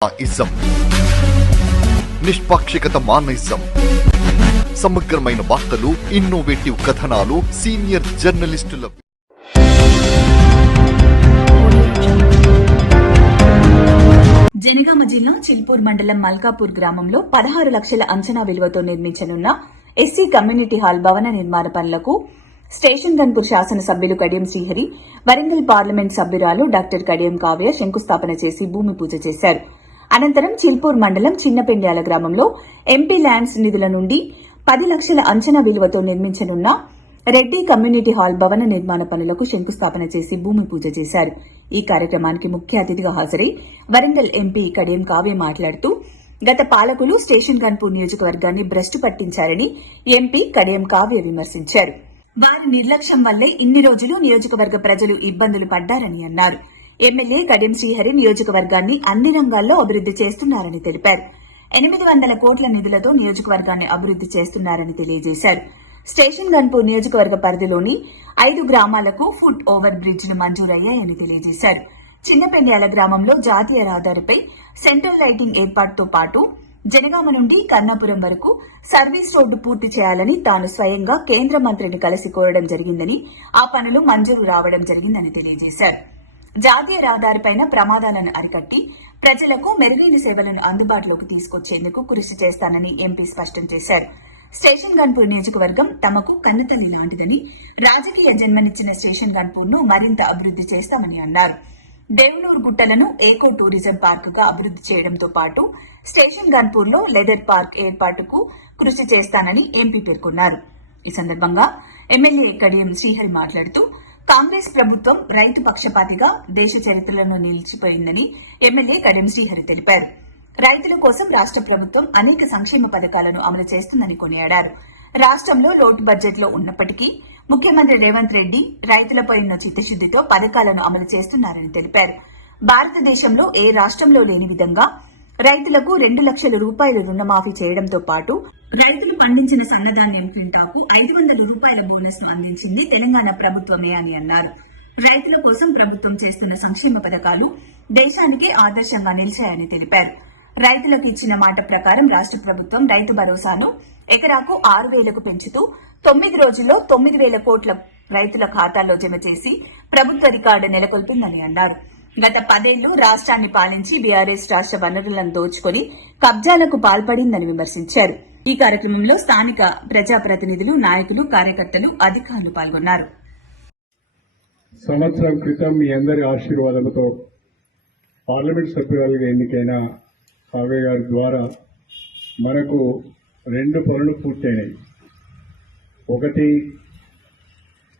Ism నిష్పాక్షికత మానయిజం సమగ్రమైన వార్తలు, innovative కథనాలు, సీనియర్ జర్నలిస్టుల జనగామ జిల్లా చిల్పూర్ మండలం మల్కాపూర్ గ్రామంలో 16 లక్షల అంచనా విలువతో నిర్మించనున్న ఎస్సీ కమ్యూనిటీ హాల్ భవన నిర్మాణ పనులకు స్టేషన్ గన్పూర్ శాసనసభ్యులు కడియం శ్రీహరి, వరంగల్ పార్లమెంట్ సభ్యురాలు డాక్టర్ కడియం కావ్య శంకుస్థాపన చేసి భూమి పూజ చేశారు. అనంతరం చిల్పూర్ మండలం చిన్నపెండ్యాల గ్రామంలో ఎంపీ ల్యాండ్స్ నిధుల నుండి 10 లక్షల అంచనా విలువతో నిర్మించనున్న రెడ్డి కమ్యూనిటీ హాల్ భవన నిర్మాణ పనులకు శంకుస్థాపన చేసి భూమి పూజ చేశారు. ఈ కార్యక్రమానికి ముఖ్య అతిథిగా హాజరై వరంగల్ ఎంపీ కడియం కావ్య మాట్లాడుతూ గత పాలకులు స్టేషన్ గన్పూర్ నియోజకవర్గాన్ని భ్రష్టు పట్టించారని ఎంపీ కడియం కావ్య విమర్శించారు. వారి నిర్లక్ష్యం వల్లే ఇన్ని రోజులు నియోజకవర్గ ప్రజలు ఇబ్బందులు పడ్డారని అన్నారు. ఎమ్మెల్యే కడియం శ్రీహరి నియోజకవర్గాన్ని అన్ని రంగాల్లో అభివృద్ది చేస్తున్నారని తెలిపారు. 800 కోట్ల నిధులతో నియోజకవర్గాన్ని అభివృద్ది చేస్తున్నారని తెలియజేశారు. స్టేషన్ గన్పూర్ నియోజకవర్గ పరిధిలోని 5 గ్రామాలకు ఫుట్ ఓవర్ బ్రిడ్జ్ ను మంజూరయ్యాయని తెలియజేశారు. చిన్నపెండ్యాల గ్రామంలో జాతీయ రహదారిపై సెంట్రల్ లైటింగ్ ఏర్పాటుతో పాటు జనగామ నుండి కర్ణాపురం వరకు సర్వీస్ రోడ్డు పూర్తి చేయాలని తాను స్వయంగా కేంద్ర మంత్రిని కలిసి కోరడం జరిగిందని, ఆ పనులు మంజూరు రావడం జరిగిందని తెలియజేశారు. జాతీయ రహదారిపైన ప్రమాదాలను అరికట్టి ప్రజలకు మెరుగైన సేవలను అందుబాటులోకి తీసుకొచ్చేందుకు కృషి చేస్తానని ఎంపీ స్పష్టం చేశారు. స్టేషన్ గన్పూర్ నియోజకవర్గం తమకు కన్నుతల్లి లాంటిదని, రాజకీయ జన్మనిచ్చిన స్టేషన్ గన్పూర్ ను మరింత అభివృద్ది చేస్తామని అన్నారు. దేవనూరు గుట్టలను ఏకో టూరిజం పార్క్ గా అభివృద్ది చేయడంతో పాటు స్టేషన్ గన్పూర్ లో లెదర్ పార్క్ ఏర్పాటుకు కృషి చేస్తానని ఎంపీ పేర్కొన్నారు. ఈ సందర్భంగా ఎమ్మెల్యే కడియం శ్రీహరి మాట్లాడుతూ కాంగ్రెస్ ప్రభుత్వం రైతు పక్షపాతిగా దేశ చరిత్రలో నిలిచిపోయిందని ఎమ్మెల్యే కడియం శ్రీహరి తెలిపారు. రైతుల కోసం రాష్ట ప్రభుత్వం అనేక సంక్షేమ పథకాలను అమలు చేస్తుందని కొనియాడారు. రాష్టంలో లోటు బడ్జెట్ లో ఉన్నప్పటికీ ముఖ్యమంత్రి రేవంత్ రెడ్డి రైతులపై ఉన్న చిత్తశుద్దితో పథకాలను అమలు చేస్తున్నారని తెలిపారు. భారతదేశంలో ఏ రాష్టంలో లేని విధంగా రైతులకు 2 లక్షల రూపాయలు రుణమాఫీ చేయడంతో పాటు రైతులు పండించిన సన్నధాన్యం క్వింటాకు 500 రూపాయల బోనస్ ను అందించింది తెలంగాణ ప్రభుత్వమే అని అన్నారు. రైతుల కోసం ప్రభుత్వం చేస్తున్న సంక్షేమ పథకాలు దేశానికే ఆదర్శంగా నిలిచాయని తెలిపారు. రైతులకు ఇచ్చిన మాట ప్రకారం రాష్ట ప్రభుత్వం రైతు భరోసాను ఎకరాకు 6,000కు పెంచుతూ 9 రోజుల్లో 9,000 కోట్ల రైతుల ఖాతాల్లో జమ చేసి ప్రభుత్వ రికార్డు నెలకొల్పిందని అన్నారు. గత 10 ఏళ్లు రాష్ట్రాన్ని పాలించి బీఆర్ఎస్ రాష్ట్ర వనరులను దోచుకొని కబ్జాలకు పాల్పడిందని విమర్శించారు. ఈ కార్యక్రమంలో స్థానిక ప్రజాప్రతినిధులు, నాయకులు, కార్యకర్తలు, అధికారులు పాల్గొన్నారు. సంవత్సరం క్రితం మీ అందరి ఆశీర్వాదాలతో పార్లమెంట్ సభ్యురాలుగా ఎన్నికైన కావ్య గారి ద్వారా మనకు 2 పనులు పూర్తయినాయి. ఒకటి,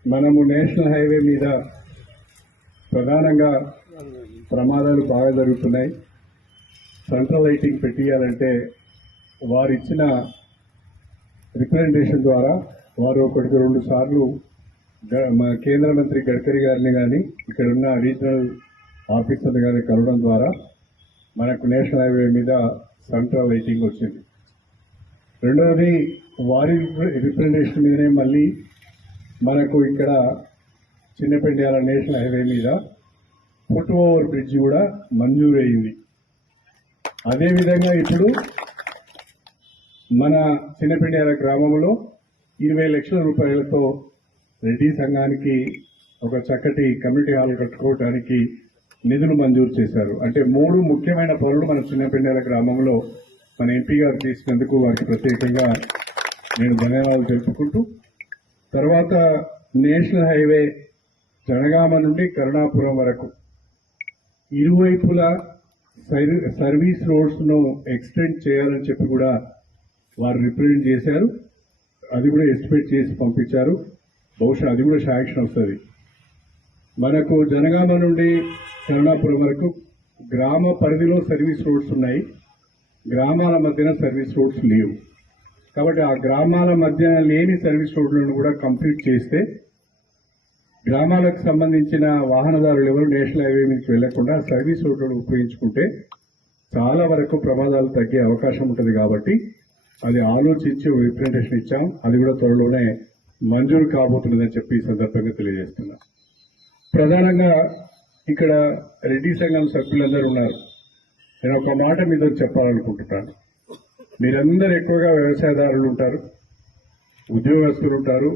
మనము నేషనల్ హైవే మీద ప్రధానంగా ప్రమాదాలు బాగా జరుగుతున్నాయి. సెంట్రల్ లైటింగ్ పెట్టియాలంటే వారిచ్చిన రిప్రజెంటేషన్ ద్వారా వారు 1-2 సార్లు కేంద్ర మంత్రి గడ్కరీ గారిని కానీ ఇక్కడ ఉన్న రీజనల్ ఆఫీసర్లు కానీ కలవడం ద్వారా మనకు నేషనల్ హైవే మీద సెంట్రల్ లైటింగ్ వచ్చింది. రెండవది, వారి రిప్రజెంటేషన్ మీదనే మళ్ళీ మనకు ఇక్కడ చిన్నపెండ్యాల నేషనల్ హైవే మీద ఫుట్ ఓవర్ బ్రిడ్జ్ కూడా మంజూరు అయింది. అదేవిధంగా ఇప్పుడు మన చిన్నపెండ్యాల గ్రామంలో 20 లక్షల రూపాయలతో రెడ్డి సంఘానికి ఒక చక్కటి కమ్యూనిటీ హాల్ కట్టుకోవడానికి నిధులు మంజూరు చేశారు. అంటే 3 ముఖ్యమైన పనులు మన చిన్నపెండ్యాల గ్రామంలో మన ఎంపీ గారు చేసినందుకు వారికి ప్రత్యేకంగా నేను ధన్యవాదాలు తెలుపుకుంటూ, తర్వాత నేషనల్ హైవే జనగామ నుండి కరుణాపురం వరకు ఇరువైపులా సర్వీస్ రోడ్స్ ను ఎక్స్టెండ్ చేయాలని చెప్పి కూడా వారు రిప్రజెంట్ చేశారు. అది కూడా ఎస్టిమేట్ చేసి పంపించారు. బహుశా అది కూడా శాంక్షన్ వస్తుంది. మనకు జనగామ నుండి కరుణాపురం వరకు గ్రామ పరిధిలో సర్వీస్ రోడ్స్ ఉన్నాయి, గ్రామాల మధ్యన సర్వీస్ రోడ్స్ లేవు. కాబట్టి ఆ గ్రామాల మధ్య లేని సర్వీస్ రోడ్లను కూడా కంప్లీట్ చేస్తే గ్రామాలకు సంబంధించిన వాహనదారులు ఎవరు నేషనల్ హైవే మీదకి వెళ్లకుండా సర్వీస్ రోడ్లను ఉపయోగించుకుంటే చాలా వరకు ప్రమాదాలు తగ్గే అవకాశం ఉంటుంది. కాబట్టి అది ఆలోచించి రిప్రజెంటేషన్ ఇచ్చాం. అది కూడా త్వరలోనే మంజూరు కాబోతుందని చెప్పి ఈ సందర్భంగా తెలియజేస్తున్నా. ప్రధానంగా ఇక్కడ రెడ్డి సంఘం సభ్యులందరూ ఉన్నారు. నేను ఒక మాట మీద చెప్పాలనుకుంటున్నాను. మీరందరూ ఎక్కువగా వ్యవసాయదారులు ఉంటారు, ఉద్యోగస్తులు ఉంటారు,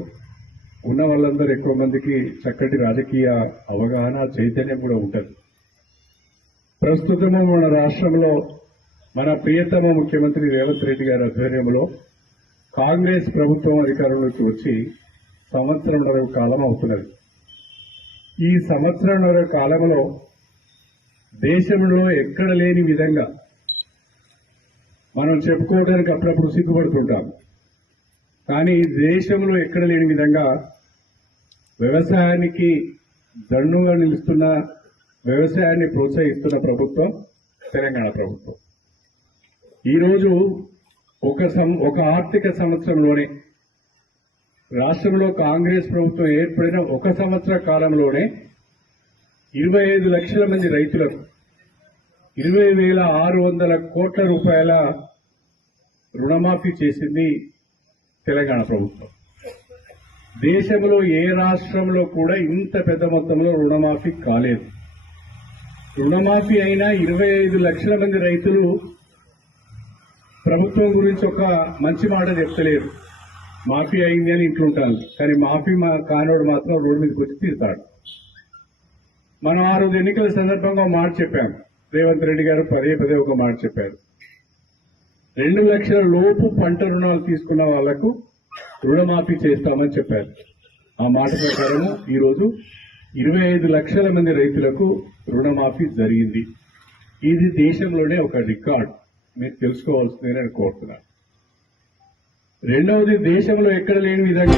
ఉన్న వాళ్ళందరూ ఎక్కువ మందికి చక్కటి రాజకీయ అవగాహన చైతన్యం కూడా ఉంటుంది. ప్రస్తుతము మన రాష్ట్రంలో మన ప్రియతమ ముఖ్యమంత్రి రేవంత్ రెడ్డి గారి ఆధ్వర్యంలో కాంగ్రెస్ ప్రభుత్వం అధికారంలోకి వచ్చి సంవత్సరంన్నర కాలం అవుతున్నది. ఈ సంవత్సరంన్నర కాలంలో దేశంలో ఎక్కడ లేని విధంగా మనం చెప్పుకోవడానికి అప్పుడప్పుడు సిగ్గుపడుతుంటాం, కానీ దేశంలో ఎక్కడ లేని విధంగా వ్యవసాయానికి దన్నుగా నిలుస్తున్న, వ్యవసాయాన్ని ప్రోత్సహిస్తున్న ప్రభుత్వం తెలంగాణ ప్రభుత్వం. ఈరోజు ఒక ఆర్థిక సంవత్సరంలోనే రాష్ట్రంలో కాంగ్రెస్ ప్రభుత్వం ఏర్పడిన ఒక సంవత్సర కాలంలోనే 25 లక్షల మంది రైతులకు 20,600 కోట్ల రూపాయల రుణమాఫీ చేసింది తెలంగాణ ప్రభుత్వం. దేశంలో ఏ రాష్ట్రంలో కూడా ఇంత పెద్ద మొత్తంలో రుణమాఫీ కాలేదు. రుణమాఫీ అయినా 25 లక్షల మంది రైతులు ప్రభుత్వం గురించి ఒక మంచి మాట చెప్తలేరు. మాఫీ అయింది అని ఇంట్లుంటాను, కానీ మాఫీ కానోడు మాత్రం రోడ్డు మీదకి వచ్చి తీరుతాడు. మనం ఆ రోజు ఎన్నికల సందర్భంగా మాట చెప్పాను, రేవంత్ రెడ్డి గారు పదే ఒక మాట చెప్పారు. 2 లక్షల లోపు పంట రుణాలు తీసుకున్న వాళ్లకు రుణమాఫీ చేస్తామని చెప్పారు. ఆ మాట ప్రకారం ఈరోజు 25 లక్షల మంది రైతులకు రుణమాఫీ జరిగింది. ఇది దేశంలోనే ఒక రికార్డ్, మీరు తెలుసుకోవాల్సిందని నేను కోరుతున్నాను. రెండవది, దేశంలో ఎక్కడ లేని విధంగా